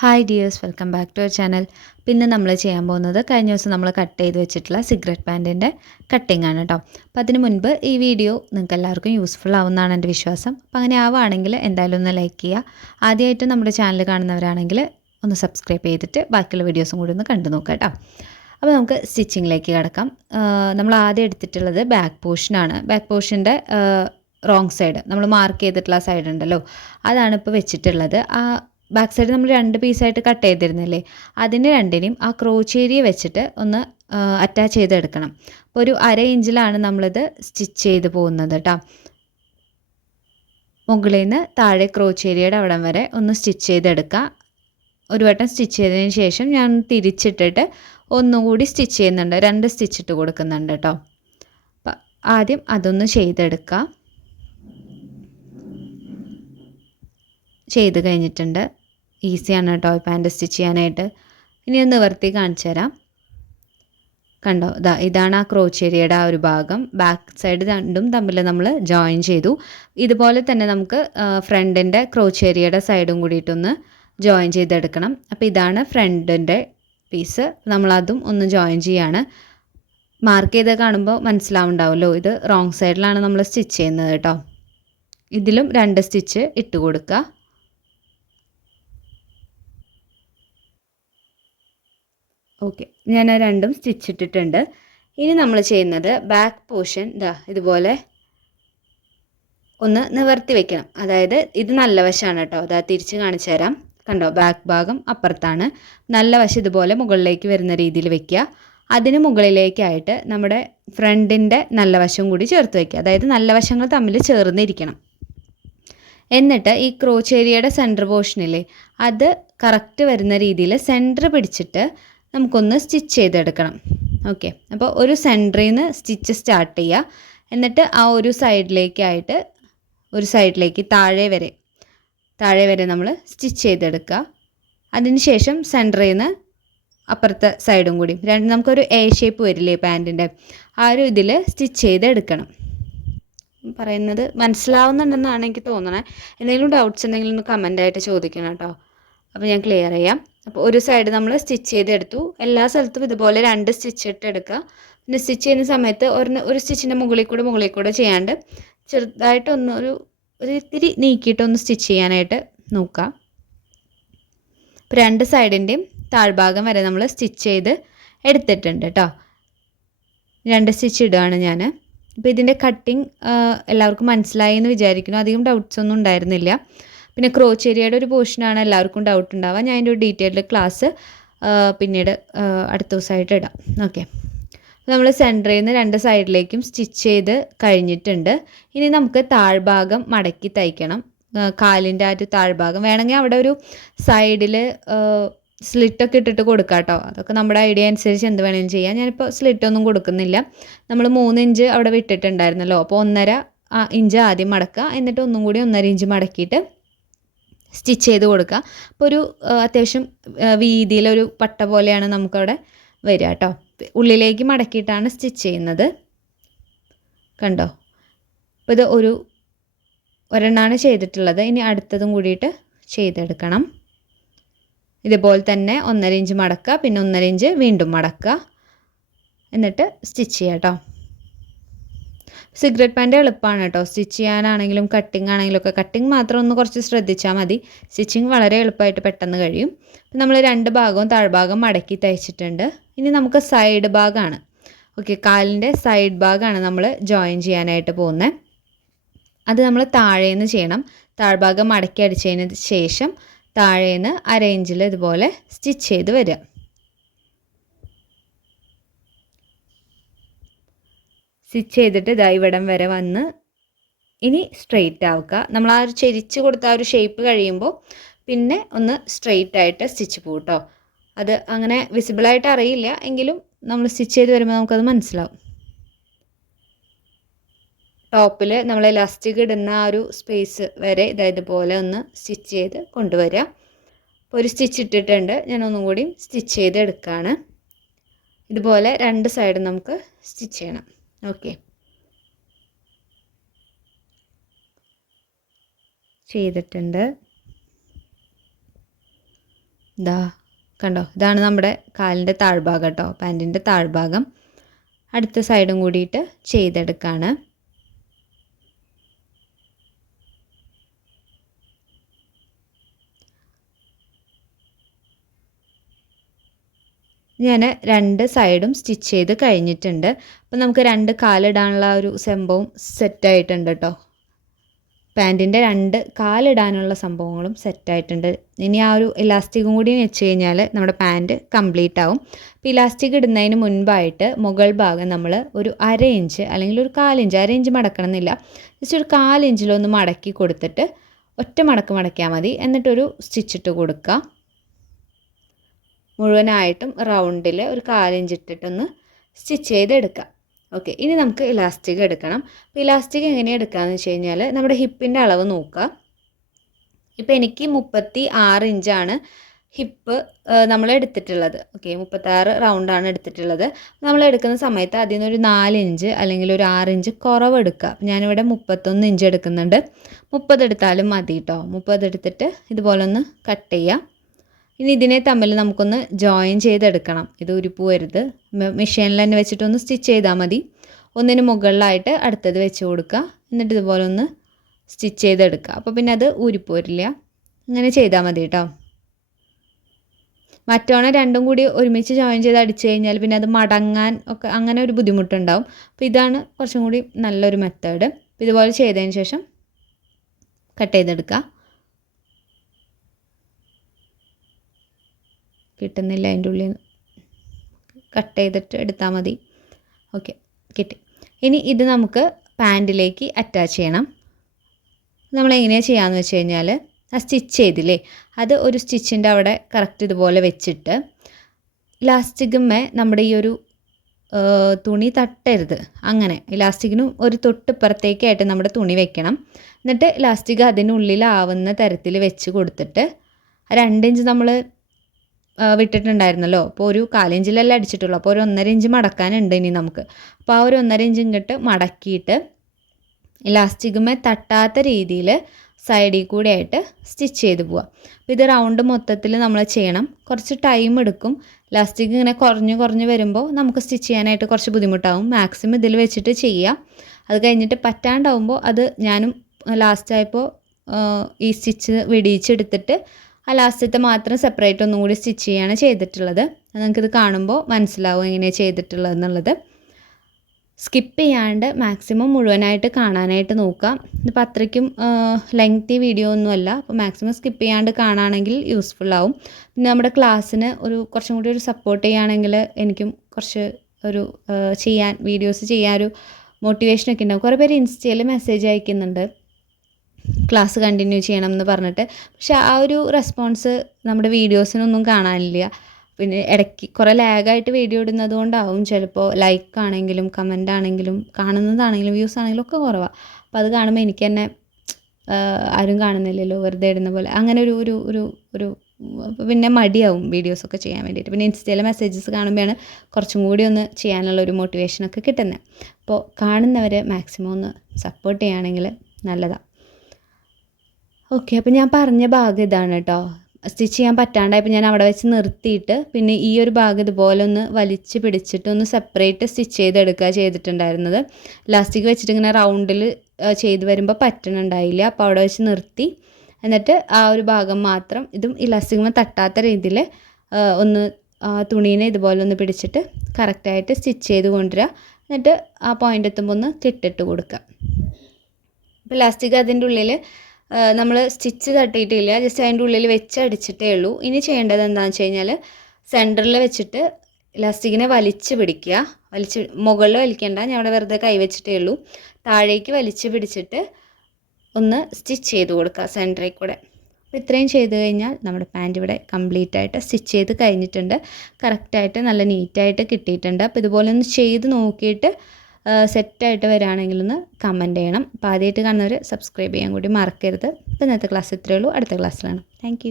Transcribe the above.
Hi dears, welcome back to our channel. പിന്നെ നമ്മൾ ചെയ്യാൻ പോകുന്നത് കഴിഞ്ഞ ദിവസം നമ്മൾ കട്ട് ചെയ്ത് വെച്ചിട്ടുള്ള സിഗരറ്റ് പാൻറ്റിൻ്റെ കട്ടിംഗ് ആണ് കേട്ടോ. അപ്പോൾ അതിന് മുൻപ് ഈ വീഡിയോ നിങ്ങൾക്ക് എല്ലാവർക്കും യൂസ്ഫുൾ ആവുമെന്നാണ് എൻ്റെ വിശ്വാസം. അപ്പോൾ അങ്ങനെ ആവുകയാണെങ്കിൽ എന്തായാലും ഒന്ന് ലൈക്ക് ചെയ്യുക. ആദ്യമായിട്ട് നമ്മുടെ ചാനൽ കാണുന്നവരാണെങ്കിൽ ഒന്ന് സബ്സ്ക്രൈബ് ചെയ്തിട്ട് ബാക്കിയുള്ള വീഡിയോസും കൂടി ഒന്ന് കണ്ടു നോക്കാം കേട്ടോ. അപ്പോൾ നമുക്ക് സ്റ്റിച്ചിങ്ങിലേക്ക് കിടക്കാം. നമ്മൾ ആദ്യം എടുത്തിട്ടുള്ളത് ബാക്ക് പോർഷനാണ്. ബാക്ക് പോർഷൻ്റെ റോങ് സൈഡ് നമ്മൾ മാർക്ക് ചെയ്തിട്ടുള്ള സൈഡ് ഉണ്ടല്ലോ, അതാണ് ഇപ്പോൾ വെച്ചിട്ടുള്ളത്. ആ ബാക്ക് സൈഡ് നമ്മൾ 2 പീസായിട്ട് കട്ട് ചെയ്തിരുന്നില്ലേ, അതിന് രണ്ടിനെയും ആ ക്രോച്ചേരിയ വെച്ചിട്ട് ഒന്ന് അറ്റാച്ച് ചെയ്തെടുക്കണം. അപ്പോൾ ഒരു 1/2 ഇഞ്ചിലാണ് നമ്മളിത് സ്റ്റിച്ച് ചെയ്ത് പോകുന്നത് കേട്ടോ. മുകളിൽ നിന്ന് താഴെ ക്രോച്ചേരിയയുടെ അവിടം വരെ ഒന്ന് സ്റ്റിച്ച് ചെയ്തെടുക്കുക. ഒരു വട്ടം സ്റ്റിച്ച് ചെയ്തതിന് ശേഷം ഞാൻ തിരിച്ചിട്ടിട്ട് ഒന്നുകൂടി സ്റ്റിച്ച് ചെയ്യുന്നുണ്ട്, 2 സ്റ്റിച്ചിട്ട് കൊടുക്കുന്നുണ്ട് കേട്ടോ. അപ്പം ആദ്യം അതൊന്ന് ചെയ്തെടുക്കുക. ചെയ്ത് കഴിഞ്ഞിട്ടുണ്ട്. ഈസിയാണ് കേട്ടോ ഈ പാൻറ് സ്റ്റിച്ച് ചെയ്യാനായിട്ട്. ഇനി ഒന്ന് നിവർത്തി കാണിച്ചു തരാം. കണ്ടോ, ഇതാണ് ആ ക്രോച്ചേരിയയുടെ ആ ഒരു ഭാഗം. ബാക്ക് സൈഡ് രണ്ടും തമ്മിൽ നമ്മൾ ജോയിൻ ചെയ്തു. ഇതുപോലെ തന്നെ നമുക്ക് ഫ്രണ്ടിൻ്റെ ക്രോച്ചേരിയയുടെ സൈഡും കൂടിയിട്ടൊന്ന് ജോയിൻ ചെയ്തെടുക്കണം. അപ്പോൾ ഇതാണ് ഫ്രണ്ടിൻ്റെ പീസ്. നമ്മളതും ഒന്ന് ജോയിൻ ചെയ്യാണ്. മാർക്ക് ചെയ്ത് കാണുമ്പോൾ മനസ്സിലാവുണ്ടാവുമല്ലോ, ഇത് റോങ് സൈഡിലാണ് നമ്മൾ സ്റ്റിച്ച് ചെയ്യുന്നത് കേട്ടോ. ഇതിലും 2 സ്റ്റിച്ച് ഇട്ട് കൊടുക്കുക. ഓക്കെ, ഞാൻ ആ 2ഉം സ്റ്റിച്ച് ഇട്ടിട്ടുണ്ട്. ഇനി നമ്മൾ ചെയ്യുന്നത് ബാക്ക് പോർഷൻ ഇതുപോലെ ഒന്ന് നിവർത്തി വെക്കണം. അതായത് ഇത് നല്ല വശമാണ് കേട്ടോ. തിരിച്ച് കാണിച്ചു തരാം. കണ്ടോ, ബാക്ക് ഭാഗം അപ്പുറത്താണ്. നല്ല വശം ഇതുപോലെ മുകളിലേക്ക് വരുന്ന രീതിയിൽ വെക്കുക. അതിന് മുകളിലേക്കായിട്ട് നമ്മുടെ ഫ്രണ്ടിൻ്റെ നല്ല വശം കൂടി ചേർത്ത് വയ്ക്കുക. അതായത് നല്ല വശങ്ങൾ തമ്മിൽ ചേർന്നിരിക്കണം. എന്നിട്ട് ഈ ക്രോച്ചേരിയയുടെ സെൻറ്റർ പോർഷനില്ലേ, അത് കറക്റ്റ് വരുന്ന രീതിയിൽ സെൻറ്റർ പിടിച്ചിട്ട് നമുക്കൊന്ന് സ്റ്റിച്ച് ചെയ്തെടുക്കണം. ഓക്കെ, അപ്പോൾ ഒരു സെൻറ്ററിൽ നിന്ന് സ്റ്റിച്ച് സ്റ്റാർട്ട് ചെയ്യുക. എന്നിട്ട് ആ ഒരു സൈഡിലേക്ക് താഴെ വരെ നമ്മൾ സ്റ്റിച്ച് ചെയ്തെടുക്കുക. അതിനുശേഷം സെൻറ്ററിൽ നിന്ന് അപ്പുറത്തെ സൈഡും കൂടി നമുക്കൊരു എ ഷേപ്പ് വരില്ലേ പാൻറ്റിൻ്റെ, ആ ഒരു ഇതിൽ സ്റ്റിച്ച് ചെയ്തെടുക്കണം. പറയുന്നത് മനസ്സിലാവുന്നുണ്ടെന്നാണ് എനിക്ക് തോന്നണേ. എന്തെങ്കിലും ഡൗട്ട്സ് ഉണ്ടെങ്കിൽ ഒന്ന് കമൻ്റായിട്ട് ചോദിക്കണം കേട്ടോ. അപ്പോൾ ഞാൻ ക്ലിയർ ചെയ്യാം. അപ്പോൾ ഒരു സൈഡ് നമ്മൾ സ്റ്റിച്ച് ചെയ്തെടുത്തു. എല്ലാ സ്ഥലത്തും ഇതുപോലെ 2 സ്റ്റിച്ച് ഇട്ട് എടുക്കുക. പിന്നെ സ്റ്റിച്ച് ചെയ്യുന്ന സമയത്ത് ഒരു സ്റ്റിച്ചിൻ്റെ മുകളിൽ കൂടെ ചെയ്യാണ്ട് ചെറുതായിട്ടൊന്ന് ഒരു ഇത്തിരി നീക്കിയിട്ടൊന്ന് സ്റ്റിച്ച് ചെയ്യാനായിട്ട് നോക്കുക. ഇപ്പോൾ 2 സൈഡിൻ്റെയും താഴ്ഭാഗം വരെ നമ്മൾ സ്റ്റിച്ച് ചെയ്ത് എടുത്തിട്ടുണ്ട് കേട്ടോ. 2 സ്റ്റിച്ച് ഇടുകയാണ് ഞാൻ. ഇപ്പോൾ ഇതിൻ്റെ കട്ടിങ് എല്ലാവർക്കും മനസ്സിലായി എന്ന് വിചാരിക്കുന്നു. അധികം ഡൗട്ട്സ് ഒന്നും ഉണ്ടായിരുന്നില്ല. പിന്നെ ക്രോച്ചേരിയയുടെ ഒരു പോർഷനാണ് എല്ലാവർക്കും ഡൗട്ട് ഉണ്ടാവുക. ഞാൻ അതിൻ്റെ ഒരു ഡീറ്റെയിൽഡ് ക്ലാസ് പിന്നീട് അടുത്ത ദിവസമായിട്ട് ഇടാം. ഓക്കെ, നമ്മൾ സെൻറ്ററിൽ നിന്ന് 2 സൈഡിലേക്കും സ്റ്റിച്ച് ചെയ്ത് കഴിഞ്ഞിട്ടുണ്ട്. ഇനി നമുക്ക് താഴ്ഭാഗം മടക്കി തയ്ക്കണം. കാലിൻ്റെ ആ ഒരു താഴ്ഭാഗം വേണമെങ്കിൽ അവിടെ ഒരു സൈഡിൽ സ്ലിറ്റൊക്കെ ഇട്ടിട്ട് കൊടുക്കാം കേട്ടോ. അതൊക്കെ നമ്മുടെ ഐഡിയ അനുസരിച്ച് എന്ത് വേണമെങ്കിലും ചെയ്യാം. ഞാനിപ്പോൾ സ്ലിറ്റൊന്നും കൊടുക്കുന്നില്ല. നമ്മൾ 3 ഇഞ്ച് അവിടെ വിട്ടിട്ടുണ്ടായിരുന്നല്ലോ, അപ്പോൾ 1.5 ഇഞ്ച് ആദ്യം മടക്കുക. എന്നിട്ട് ഒന്നും കൂടി 1.5 ഇഞ്ച് മടക്കിയിട്ട് സ്റ്റിച്ച് ചെയ്ത് കൊടുക്കുക. അപ്പോൾ ഒരു അത്യാവശ്യം വീതിയിലൊരു പട്ട പോലെയാണ് നമുക്കവിടെ വരിക കേട്ടോ. ഉള്ളിലേക്ക് മടക്കിയിട്ടാണ് സ്റ്റിച്ച് ചെയ്യുന്നത്. കണ്ടോ, അപ്പോൾ ഇത് ഒരെണ്ണമാണ് ചെയ്തിട്ടുള്ളത്. ഇനി അടുത്തതും കൂടിയിട്ട് ചെയ്തെടുക്കണം. ഇതുപോലെ തന്നെ 1.5 ഇഞ്ച് മടക്കുക, പിന്നെ 1.5 ഇഞ്ച് വീണ്ടും മടക്കുക, എന്നിട്ട് സ്റ്റിച്ച് ചെയ്യുക കേട്ടോ. സിഗരറ്റ് പാൻറ് എളുപ്പമാണ് കേട്ടോ സ്റ്റിച്ച് ചെയ്യാനാണെങ്കിലും കട്ടിങ് ആണെങ്കിലും ഒക്കെ. കട്ടിങ് മാത്രം ഒന്ന് കുറച്ച് ശ്രദ്ധിച്ചാൽ മതി. സ്റ്റിച്ചിങ് വളരെ എളുപ്പമായിട്ട് പെട്ടെന്ന് കഴിയും. നമ്മൾ 2 ഭാഗവും താഴ്ഭാഗം മടക്കി തയ്ച്ചിട്ടുണ്ട്. ഇനി നമുക്ക് സൈഡ് ഭാഗമാണ്. ഓക്കെ, കാലിൻ്റെ സൈഡ് ഭാഗമാണ് നമ്മൾ ജോയിൻ ചെയ്യാനായിട്ട് പോകുന്നത്. അത് നമ്മൾ താഴേന്ന് ചെയ്യണം. താഴ്ഭാഗം മടക്കി അടിച്ചതിന് ശേഷം താഴേന്ന് 1/2 ഇഞ്ചിൽ ഇതുപോലെ സ്റ്റിച്ച് ചെയ്ത് വരിക. സ്റ്റിച്ച് ചെയ്തിട്ട് ഇവിടം വരെ വന്ന് ഇനി സ്ട്രെയിറ്റ് ആവുക. നമ്മൾ ആ ഒരു ചെരിച്ച് കൊടുത്ത ആ ഒരു ഷേപ്പ് കഴിയുമ്പോൾ പിന്നെ ഒന്ന് സ്ട്രെയിറ്റ് ആയിട്ട് സ്റ്റിച്ച് പോകും കേട്ടോ. അത് അങ്ങനെ വിസിബിളായിട്ട് അറിയില്ല, എങ്കിലും നമ്മൾ സ്റ്റിച്ച് ചെയ്ത് വരുമ്പോൾ നമുക്കത് മനസ്സിലാവും. ടോപ്പിൽ നമ്മൾ ഇലാസ്റ്റിക് ഇടുന്ന ആ ഒരു സ്പേസ് വരെ ഇതുപോലെ ഒന്ന് സ്റ്റിച്ച് ചെയ്ത് കൊണ്ടുവരിക. അപ്പോൾ ഒരു സ്റ്റിച്ച് ഇട്ടിട്ടുണ്ട്, ഞാൻ ഒന്നും കൂടി സ്റ്റിച്ച് ചെയ്ത് എടുക്കുകയാണ്. ഇതുപോലെ 2 സൈഡും നമുക്ക് സ്റ്റിച്ച് ചെയ്യണം. ഓക്കെ, ചെയ്തിട്ടുണ്ട്. ഇതാ കണ്ടോ, ഇതാണ് നമ്മുടെ കാലിൻ്റെ താഴ്ഭാഗം കേട്ടോ, പാൻറ്റിൻ്റെ താഴ്ഭാഗം. അടുത്ത സൈഡും കൂടിയിട്ട് ചെയ്തെടുക്കുകയാണ്. ഞാൻ 2 സൈഡും സ്റ്റിച്ച് ചെയ്ത് കഴിഞ്ഞിട്ടുണ്ട്. അപ്പോൾ നമുക്ക് 2 കാലിടാനുള്ള ഒരു സംഭവം സെറ്റായിട്ടുണ്ട് കേട്ടോ. പാൻറ്റിൻ്റെ 2 കാലിടാനുള്ള സംഭവങ്ങളും സെറ്റായിട്ടുണ്ട്. ഇനി ആ ഒരു ഇലാസ്റ്റിക്കും കൂടി വെച്ച് കഴിഞ്ഞാൽ നമ്മുടെ പാൻറ്റ് കംപ്ലീറ്റ് ആവും. അപ്പോൾ ഇലാസ്റ്റിക് ഇടുന്നതിന് മുൻപായിട്ട് മുകൾ ഭാഗം നമ്മൾ ഒരു 1/2 ഇഞ്ച് അല്ലെങ്കിൽ ഒരു 1/4 ഇഞ്ച്, 1/2 ഇഞ്ച് മടക്കണമെന്നില്ല, ജസ്റ്റ് ഒരു 1/4 ഇഞ്ചിലൊന്ന് മടക്കി കൊടുത്തിട്ട് ഒറ്റ മടക്ക് മടക്കിയാൽ മതി. എന്നിട്ടൊരു സ്റ്റിച്ചിട്ട് കൊടുക്കുക. മുഴുവനായിട്ടും റൗണ്ടിൽ ഒരു 1/4 ഇഞ്ച് ഇട്ടിട്ടൊന്ന് സ്റ്റിച്ച് ചെയ്തെടുക്കുക. ഓക്കെ, ഇനി നമുക്ക് ഇലാസ്റ്റിക് എടുക്കണം. അപ്പോൾ ഇലാസ്റ്റിക് എങ്ങനെയാണ് എടുക്കുകയെന്ന് വെച്ച് കഴിഞ്ഞാൽ നമ്മുടെ ഹിപ്പിൻ്റെ അളവ് നോക്കുക. ഇപ്പോൾ എനിക്ക് 36 ഇഞ്ചാണ് ഹിപ്പ് നമ്മൾ എടുത്തിട്ടുള്ളത്. ഓക്കെ, 36 റൗണ്ടാണ് എടുത്തിട്ടുള്ളത്. നമ്മൾ എടുക്കുന്ന സമയത്ത് അതിൽ നിന്നൊരു 4 ഇഞ്ച് അല്ലെങ്കിൽ ഒരു 6 ഇഞ്ച് കുറവ് എടുക്കുക. ഞാനിവിടെ 31 ഇഞ്ച് എടുക്കുന്നുണ്ട്. 30 എടുത്താലും മതി കേട്ടോ. 30 എടുത്തിട്ട് ഇതുപോലെ ഒന്ന് കട്ട് ചെയ്യുക. ഇനി ഇതിനെ തമ്മിൽ നമുക്കൊന്ന് ജോയിൻ ചെയ്തെടുക്കണം. ഇത് ഉരുപ്പുവരുത്. മെഷീനിൽ തന്നെ വെച്ചിട്ടൊന്ന് സ്റ്റിച്ച് ചെയ്താൽ മതി. ഒന്നിന് മുകളിലായിട്ട് അടുത്തത് വെച്ച് കൊടുക്കുക. എന്നിട്ട് ഇതുപോലെ ഒന്ന് സ്റ്റിച്ച് ചെയ്തെടുക്കുക. അപ്പോൾ പിന്നെ അത് ഉരുപ്പ് വരില്ല. അങ്ങനെ ചെയ്താൽ മതി കേട്ടോ. മറ്റോണ രണ്ടും കൂടി ഒരുമിച്ച് ജോയിൻ ചെയ്ത് അടിച്ചു കഴിഞ്ഞാൽ പിന്നെ അത് മടങ്ങാൻ ഒക്കെ അങ്ങനെ ഒരു ബുദ്ധിമുട്ടുണ്ടാവും. അപ്പോൾ ഇതാണ് കുറച്ചും കൂടി നല്ലൊരു മെത്തേഡ്. ഇതുപോലെ ചെയ്തതിന് ശേഷം കട്ട് ചെയ്തെടുക്കുക. കിട്ടുന്നില്ല, അതിൻ്റെ ഉള്ളിൽ കട്ട് ചെയ്തിട്ട് എടുത്താൽ മതി. ഓക്കെ, കിട്ടി. ഇനി ഇത് നമുക്ക് പാൻറ്റിലേക്ക് അറ്റാച്ച് ചെയ്യണം. നമ്മളെങ്ങനെയാണ് ചെയ്യാമെന്ന് വെച്ച് കഴിഞ്ഞാൽ ആ സ്റ്റിച്ച് ചെയ്തില്ലേ, അത് ഒരു സ്റ്റിച്ചിൻ്റെ അവിടെ കറക്റ്റ് ഇതുപോലെ വെച്ചിട്ട് ഇലാസ്റ്റിക്കുമേ നമ്മുടെ ഈ ഒരു തുണി തട്ടരുത്. അങ്ങനെ ഇലാസ്റ്റിക്കിനും ഒരു തൊട്ടിപ്പുറത്തേക്കായിട്ട് നമ്മുടെ തുണി വെക്കണം. എന്നിട്ട് ഇലാസ്റ്റിക് അതിനുള്ളിലാവുന്ന തരത്തിൽ വെച്ച് കൊടുത്തിട്ട് 2 ഇഞ്ച് നമ്മൾ വിട്ടിട്ടുണ്ടായിരുന്നല്ലോ. അപ്പോൾ ഒരു 1/4 ഇഞ്ചിലല്ലേ അടിച്ചിട്ടുള്ളൂ. അപ്പോൾ ഒരു 1.5 ഇഞ്ച് മടക്കാനുണ്ട് ഇനി നമുക്ക്. അപ്പോൾ ആ ഒരു 1.5 ഇഞ്ച് ഇങ്ങോട്ട് മടക്കിയിട്ട് ഇലാസ്റ്റിക്കുമേ തട്ടാത്ത രീതിയിൽ സൈഡിൽ കൂടെ ആയിട്ട് സ്റ്റിച്ച് ചെയ്ത് പോവുക. അപ്പോൾ ഇത് റൗണ്ട് മൊത്തത്തിൽ നമ്മൾ ചെയ്യണം. കുറച്ച് ടൈം എടുക്കും. ഇലാസ്റ്റിക് ഇങ്ങനെ കുറഞ്ഞ് വരുമ്പോൾ നമുക്ക് സ്റ്റിച്ച് ചെയ്യാനായിട്ട് കുറച്ച് ബുദ്ധിമുട്ടാവും. മാക്സിമം ഇതിൽ വെച്ചിട്ട് ചെയ്യുക. അത് കഴിഞ്ഞിട്ട് പറ്റാണ്ടാവുമ്പോൾ അത് ഞാനും ലാസ്റ്റായപ്പോൾ ഈ സ്റ്റിച്ച് വെടിയിച്ചെടുത്തിട്ട് ആ ലാസ്റ്റത്തെ മാത്രം സെപ്പറേറ്റ് ഒന്നും കൂടി സ്റ്റിച്ച് ചെയ്യാണ് ചെയ്തിട്ടുള്ളത്. നിങ്ങൾക്കിത് കാണുമ്പോൾ മനസ്സിലാവും എങ്ങനെയാണ് ചെയ്തിട്ടുള്ളത് എന്നുള്ളത്. സ്കിപ്പ് ചെയ്യാണ്ട് മാക്സിമം മുഴുവനായിട്ട് കാണാനായിട്ട് നോക്കാം. ഇതിപ്പോൾ അത്രയ്ക്കും ലെങ്തി വീഡിയോ ഒന്നുമല്ല. അപ്പോൾ മാക്സിമം സ്കിപ്പ് ചെയ്യാണ്ട് കാണുകയാണെങ്കിൽ യൂസ്ഫുൾ ആവും. പിന്നെ നമ്മുടെ ക്ലാസ്സിന് കുറച്ചും കൂടി ഒരു സപ്പോർട്ട് ചെയ്യുകയാണെങ്കിൽ എനിക്കും കുറച്ച് ഒരു വീഡിയോസ് ചെയ്യാൻ ഒരു മോട്ടിവേഷനൊക്കെ ഉണ്ടാവും. കുറേ പേര് ഇൻസ്റ്റയിൽ മെസ്സേജ് അയക്കുന്നുണ്ട് ക്ലാസ് കണ്ടിന്യൂ ചെയ്യണം എന്ന് പറഞ്ഞിട്ട്. പക്ഷെ ആ ഒരു റെസ്പോൺസ് നമ്മുടെ വീഡിയോസിനൊന്നും കാണാനില്ല. പിന്നെ ഇടയ്ക്ക് കുറേ ലാഗായിട്ട് വീഡിയോ ഇടുന്നത് കൊണ്ടാവും ചിലപ്പോൾ ലൈക്ക് ആണെങ്കിലും കമൻ്റ് ആണെങ്കിലും കാണുന്നതാണെങ്കിലും വ്യൂസ് ആണെങ്കിലും ഒക്കെ കുറവാണ്. അപ്പോൾ അത് കാണുമ്പോൾ എനിക്ക് തന്നെ ആരും കാണുന്നില്ലല്ലോ, വെറുതെ ഇടുന്ന പോലെ അങ്ങനെ ഒരു പിന്നെ മടിയാവും വീഡിയോസൊക്കെ ചെയ്യാൻ വേണ്ടിയിട്ട്. പിന്നെ ഇൻസ്റ്റയിലെ മെസ്സേജസ് കാണുമ്പോഴാണ് കുറച്ചും കൂടി ഒന്ന് ചെയ്യാനുള്ള ഒരു മോട്ടിവേഷനൊക്കെ കിട്ടുന്നത്. അപ്പോൾ കാണുന്നവർ മാക്സിമം ഒന്ന് സപ്പോർട്ട് ചെയ്യുകയാണെങ്കിൽ നല്ലതാണ്. ഓക്കെ, അപ്പോൾ ഞാൻ പറഞ്ഞ ഭാഗം ഇതാണ് കേട്ടോ. സ്റ്റിച്ച് ചെയ്യാൻ പറ്റാണ്ടായപ്പോൾ ഞാൻ അവിടെ വെച്ച് നിർത്തിയിട്ട് പിന്നെ ഈ ഒരു ഭാഗം ഇതുപോലെ ഒന്ന് വലിച്ച് പിടിച്ചിട്ട് ഒന്ന് സെപ്പറേറ്റ് സ്റ്റിച്ച് ചെയ്തെടുക്കുക ചെയ്തിട്ടുണ്ടായിരുന്നത്. ഇലാസ്റ്റിക് വെച്ചിട്ട് ഇങ്ങനെ റൗണ്ടിൽ ചെയ്ത് വരുമ്പോൾ പറ്റണുണ്ടായില്ല. അപ്പോൾ അവിടെ വെച്ച് നിർത്തി. എന്നിട്ട് ആ ഒരു ഭാഗം മാത്രം ഇതും ഇലാസ്റ്റിക്കുമ്പോൾ തട്ടാത്ത രീതിയിൽ ഒന്ന് തുണീനെ ഇതുപോലെ ഒന്ന് പിടിച്ചിട്ട് കറക്റ്റായിട്ട് സ്റ്റിച്ച് ചെയ്ത് കൊണ്ടുവരിക. എന്നിട്ട് ആ പോയിൻ്റ് എത്തുമ്പോൾ ഒന്ന് കെട്ടിട്ട് കൊടുക്കുക. അപ്പോൾ ഇലാസ്റ്റിക് അതിൻ്റെ ഉള്ളിൽ നമ്മൾ സ്റ്റിച്ച് തട്ടിയിട്ടില്ല, ജസ്റ്റ് അതിൻ്റെ ഉള്ളിൽ വെച്ച് അടിച്ചിട്ടേ ഉള്ളൂ. ഇനി ചെയ്യേണ്ടത് എന്താണെന്ന് വെച്ച് കഴിഞ്ഞാൽ സെൻറ്ററിൽ വെച്ചിട്ട് ഇലാസ്റ്റിക്കിനെ വലിച്ച് പിടിക്കുക. മുകളിൽ വലിക്കേണ്ട, ഞാൻ അവിടെ വെറുതെ കൈ വെച്ചിട്ടേ ഉള്ളൂ. താഴേക്ക് വലിച്ച് പിടിച്ചിട്ട് ഒന്ന് സ്റ്റിച്ച് ചെയ്ത് കൊടുക്കുക സെൻറ്ററിൽ കൂടെ. അപ്പോൾ ഇത്രയും ചെയ്ത് കഴിഞ്ഞാൽ നമ്മുടെ പാൻറ്റ് ഇവിടെ കംപ്ലീറ്റ് ആയിട്ട് സ്റ്റിച്ച് ചെയ്ത് കഴിഞ്ഞിട്ടുണ്ട്. കറക്റ്റായിട്ട് നല്ല നീറ്റായിട്ട് കിട്ടിയിട്ടുണ്ട്. അപ്പോൾ ഇതുപോലെ ഒന്ന് ചെയ്ത് നോക്കിയിട്ട് സെറ്റായിട്ട് വരികയാണെങ്കിലൊന്ന് കമൻറ്റ് ചെയ്യണം. അപ്പോൾ ആദ്യമായിട്ട് കാണുന്നവർ സബ്സ്ക്രൈബ് ചെയ്യാൻ കൂടി മറക്കരുത്. ഇപ്പോൾ ഇന്നത്തെ ക്ലാസ് ഇത്രയേ ഉള്ളൂ. അടുത്ത ക്ലാസ്സിലാണ്. താങ്ക്